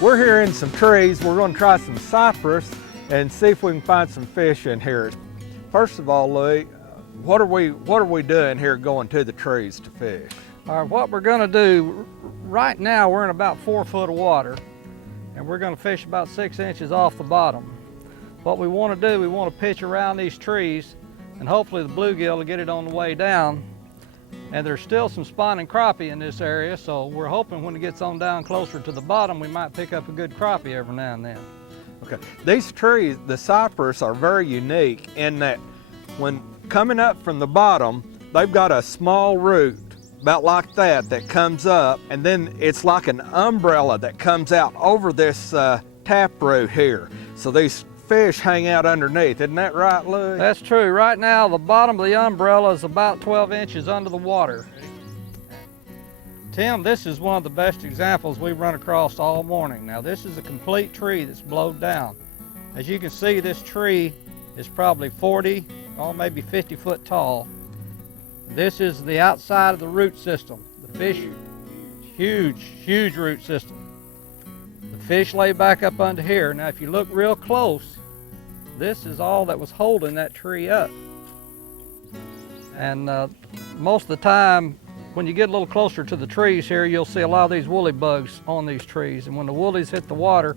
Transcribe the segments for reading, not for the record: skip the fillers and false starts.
We're here in some trees. We're going to try some cypress and see if we can find some fish in here. First of all, Louie, what are we doing here going to the trees to fish? All right, what we're going to do, right now we're in about 4 foot of water, and we're going to fish about 6 inches off the bottom. What we want to do, we want to pitch around these trees, and hopefully the bluegill will get it on the way down. And there's still some spawning crappie in this area, so we're hoping when it gets on down closer to the bottom, we might pick up a good crappie every now and then. Okay, these trees, the cypress, are very unique in that when coming up from the bottom, they've got a small root, about like that comes up, and then it's like an umbrella that comes out over this taproot here. So these fish hang out underneath, isn't that right, Louie? That's true. Right now, the bottom of the umbrella is about 12 inches under the water. Tim, this is one of the best examples we've run across all morning. Now, this is a complete tree that's blowed down. As you can see, this tree is probably 40 or maybe 50 foot tall. This is the outside of the root system. The fish, huge root system. The fish lay back up under here. Now, if you look real close, this is all that was holding that tree up. And most of the time, when you get a little closer to the trees here, you'll see a lot of these woolly bugs on these trees. And when the woolies hit the water,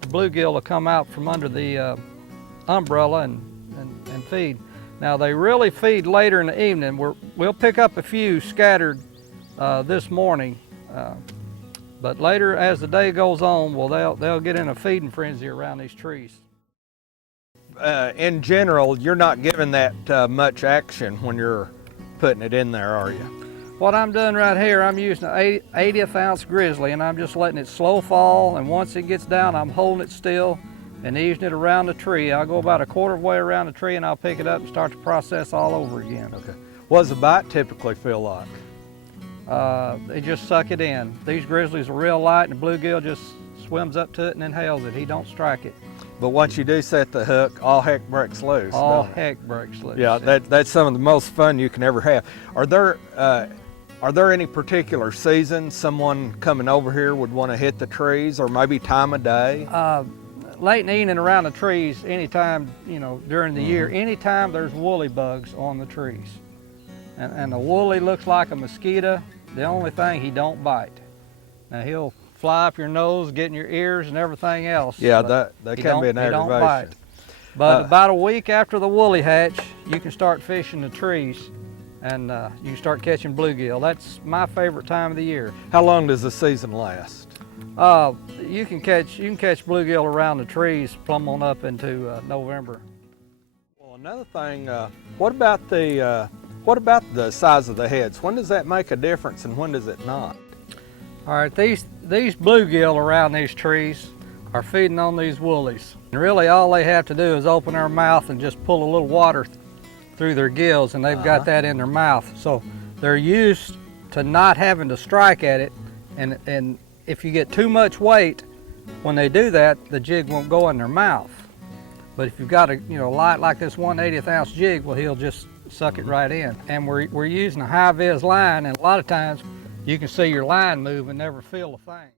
the bluegill will come out from under the umbrella and feed. Now, they really feed later in the evening. We'll pick up a few scattered this morning, but later as the day goes on, well, they'll get in a feeding frenzy around these trees. In general, you're not giving that much action when you're putting it in there, are you? What I'm doing right here, I'm using an 80th ounce Grizzly, and I'm just letting it slow fall, and once it gets down, I'm holding it still and easing it around the tree. I'll go about a quarter of the way around the tree, and I'll pick it up and start the process all over again. Okay. What does a bite typically feel like? They just suck it in. These grizzlies are real light, and the bluegill just swims up to it and inhales it. He don't strike it. But once you do set the hook, all heck breaks loose. All heck breaks loose. Yeah, that's some of the most fun you can ever have. Are there any particular seasons someone coming over here would want to hit the trees, or maybe time of day? Late in the evening around the trees, anytime, during the year, anytime there's woolly bugs on the trees. And the woolly looks like a mosquito. The only thing, he don't bite. Now, he'll fly up your nose, get in your ears and everything else. Yeah, that can be an aggravation. He don't bite. But about a week after the woolly hatch, you can start fishing the trees, and you can start catching bluegill. That's my favorite time of the year. How long does the season last? You can catch bluegill around the trees plumb on up into November. Well, another thing, what about the size of the heads? When does that make a difference, and when does it not? All right, these bluegill around these trees are feeding on these woolies. And really, all they have to do is open their mouth and just pull a little water through their gills, and they've got that in their mouth. So they're used to not having to strike at it, and if you get too much weight, when they do that, the jig won't go in their mouth. But if you've got a light like this 1/80th ounce jig, well, he'll just suck it right in. And we're using a high-vis line, and a lot of times you can see your line move and never feel a thing.